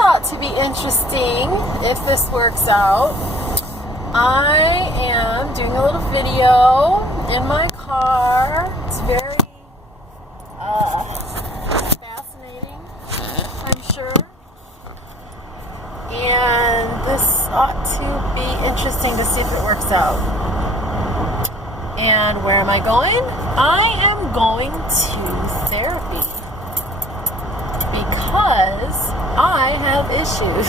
ought to be interesting if this works out. I am doing a little video in my car. It's very fascinating, I'm sure. And this ought to be interesting to see if it works out. And where am I going? I am going to therapy because I have issues.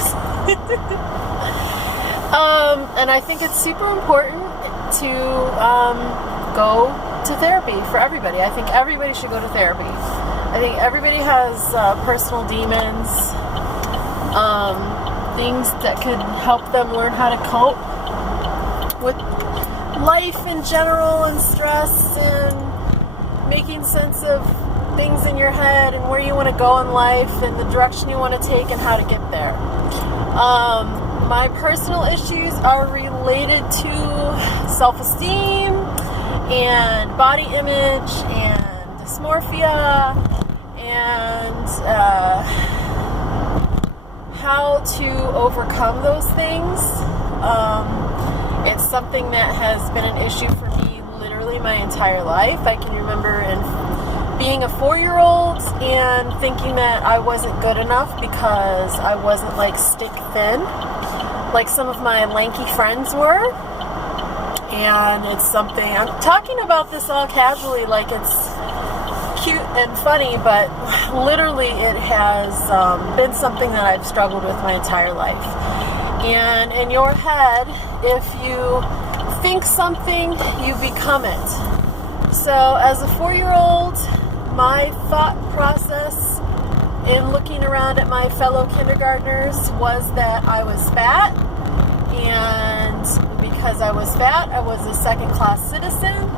And I think it's super important to go to therapy for everybody. I think everybody should go to therapy. I think everybody has personal demons, things that could help them learn how to cope with life in general and stress and making sense of things in your head and where you want to go in life and the direction you want to take and how to get there. My personal issues are related to self-esteem and body image and dysmorphia and how to overcome those things. It's something that has been an issue for me literally my entire life. I can remember being a 4-year-old and thinking that I wasn't good enough because I wasn't like stick thin like some of my lanky friends were. And it's something, I'm talking about this all casually like it's cute and funny, but literally it has been something that I've struggled with my entire life. And in your head, if you think something, you become it. So as a 4-year-old, my thought process in looking around at my fellow kindergartners was that I was fat, and because I was fat, I was a second-class citizen,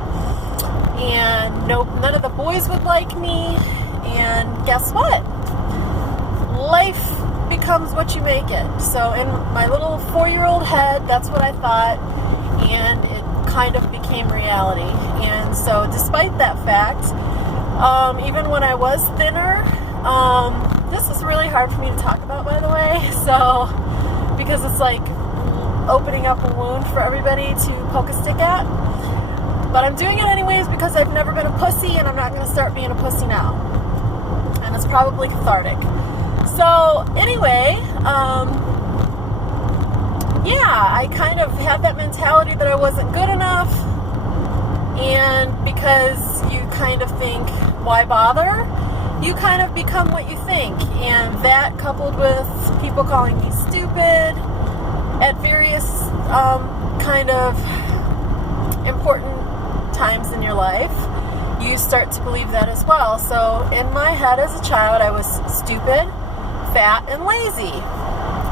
and none of the boys would like me, and guess what? Life becomes what you make it. So in my little 4-year-old head, that's what I thought, and it kind of became reality. And so despite that fact, even when I was thinner, this is really hard for me to talk about, by the way, so because it's like opening up a wound for everybody to poke a stick at. But I'm doing it anyways because I've never been a pussy, and I'm not going to start being a pussy now. And it's probably cathartic. So anyway, I kind of had that mentality that I wasn't good enough. And because you kind of think, why bother? You kind of become what you think. And that, coupled with people calling me stupid at various kind of important times in your life, you start to believe that as well. So in my head as a child, I was stupid, fat, and lazy,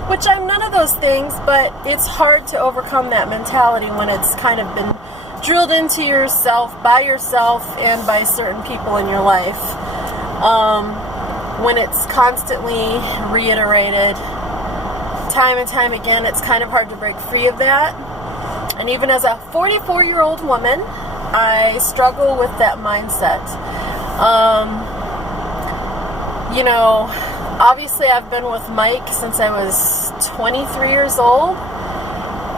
which I'm none of those things, but it's hard to overcome that mentality when it's kind of been drilled into yourself, and by certain people in your life. When it's constantly reiterated time and time again, it's kind of hard to break free of that. And even as a 44-year-old woman, I struggle with that mindset. Obviously I've been with Mike since I was 23 years old,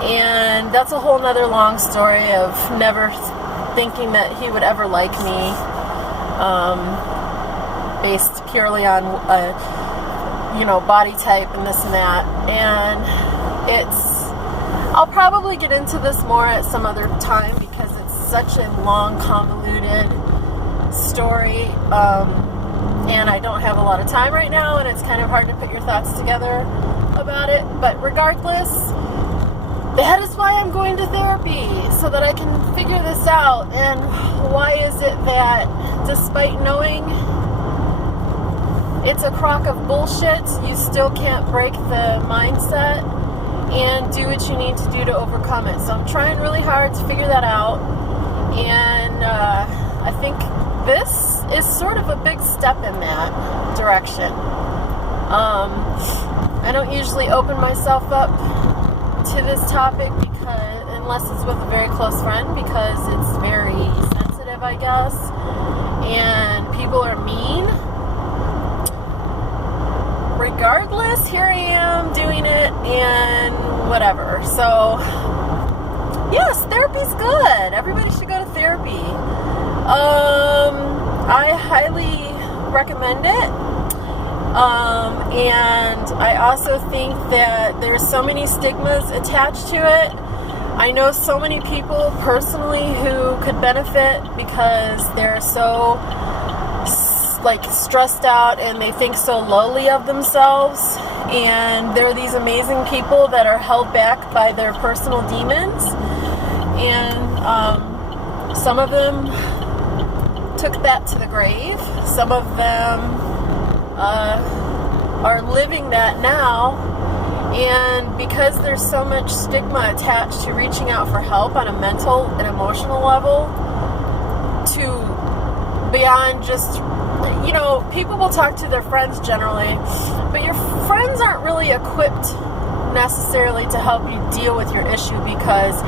and that's a whole nother long story of never thinking that he would ever like me, based purely on body type and this and that. And I'll probably get into this more at some other time because it's such a long, convoluted story, and I don't have a lot of time right now, and it's kind of hard to put your thoughts together about it. But regardless, that is why I'm going to therapy, so that I can figure this out. And why is it that despite knowing it's a crock of bullshit, you still can't break the mindset and do what you need to do to overcome it? So I'm trying really hard to figure that out, and I think this is sort of a big step in that direction. I don't usually open myself up to this topic unless it's with a very close friend, because it's very sensitive, I guess, and people are mean regardless, here I am doing it and whatever. So, yes, therapy's good. Everybody should go to therapy. I highly recommend it. And I also think that there's so many stigmas attached to it. I know so many people personally who could benefit because they're so stressed out and they think so lowly of themselves, and they're these amazing people that are held back by their personal demons, and some of them took that to the grave. Some of them are living that now, and because there's so much stigma attached to reaching out for help on a mental and emotional level, to beyond just, people will talk to their friends generally, but your friends aren't really equipped necessarily to help you deal with your issue because,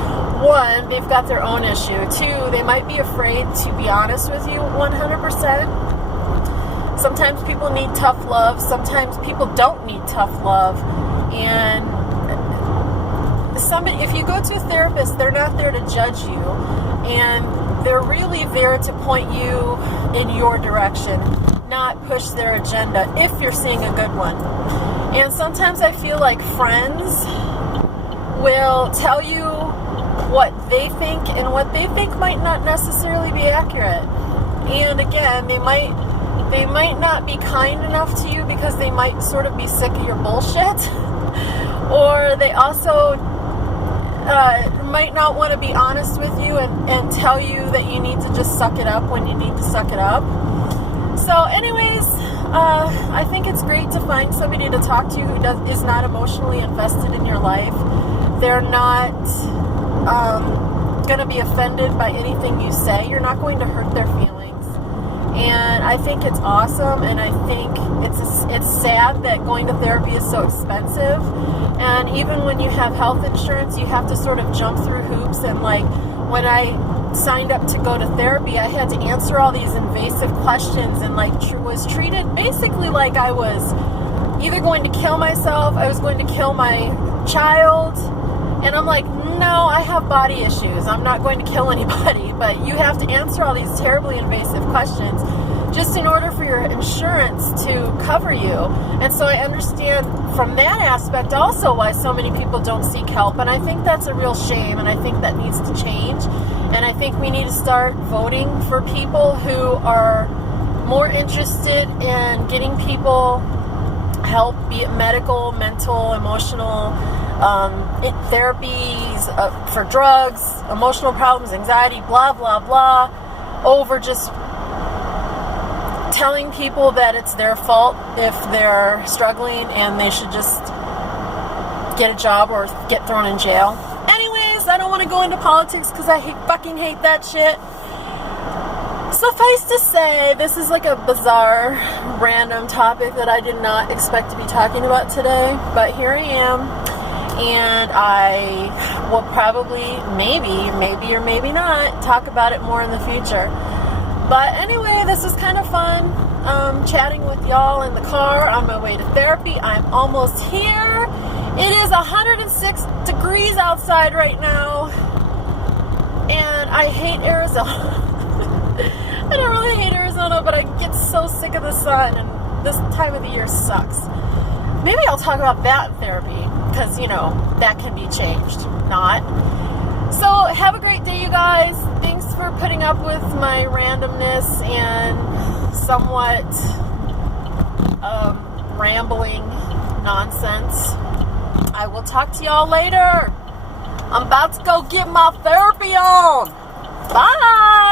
one, they've got their own issue. Two, they might be afraid to be honest with you 100%. Sometimes people need tough love. Sometimes people don't need tough love. And if you go to a therapist, they're not there to judge you. And they're really there to point you in your direction, not push their agenda if you're seeing a good one. And sometimes I feel like friends will tell you what they think, and what they think might not necessarily be accurate. And again, they might not be kind enough to you because they might sort of be sick of your bullshit. Or they also might not want to be honest with you and tell you that you need to just suck it up when you need to suck it up. So anyways, I think it's great to find somebody to talk to who is not emotionally invested in your life. They're not going to be offended by anything you say. You're not going to hurt their feelings. And I think it's awesome, and I think it's sad that going to therapy is so expensive. And even when you have health insurance, you have to sort of jump through hoops. And when I signed up to go to therapy, I had to answer all these invasive questions and was treated basically like I was either going to kill myself, I was going to kill my child. And I'm like, no, I have body issues. I'm not going to kill anybody. But you have to answer all these terribly invasive questions just in order for your insurance to cover you. And so I understand from that aspect also why so many people don't seek help. And I think that's a real shame, and I think that needs to change. And I think we need to start voting for people who are more interested in getting people help, be it medical, mental, emotional, therapies for drugs, emotional problems, anxiety, blah, blah, blah, over just telling people that it's their fault if they're struggling and they should just get a job or get thrown in jail. Anyways, I don't want to go into politics because I fucking hate that shit. Suffice to say, this is like a bizarre, random topic that I did not expect to be talking about today, but here I am, and I will probably, maybe or maybe not, talk about it more in the future. But anyway, this is kind of fun, chatting with y'all in the car on my way to therapy. I'm almost here. It is 106 degrees outside right now, and I hate Arizona. I don't really hate Arizona, but I get so sick of the sun, and this time of the year sucks. Maybe I'll talk about that in therapy, because, that can be changed. Not. So, have a great day, you guys. Thanks for putting up with my randomness and somewhat rambling nonsense. I will talk to y'all later. I'm about to go get my therapy on. Bye!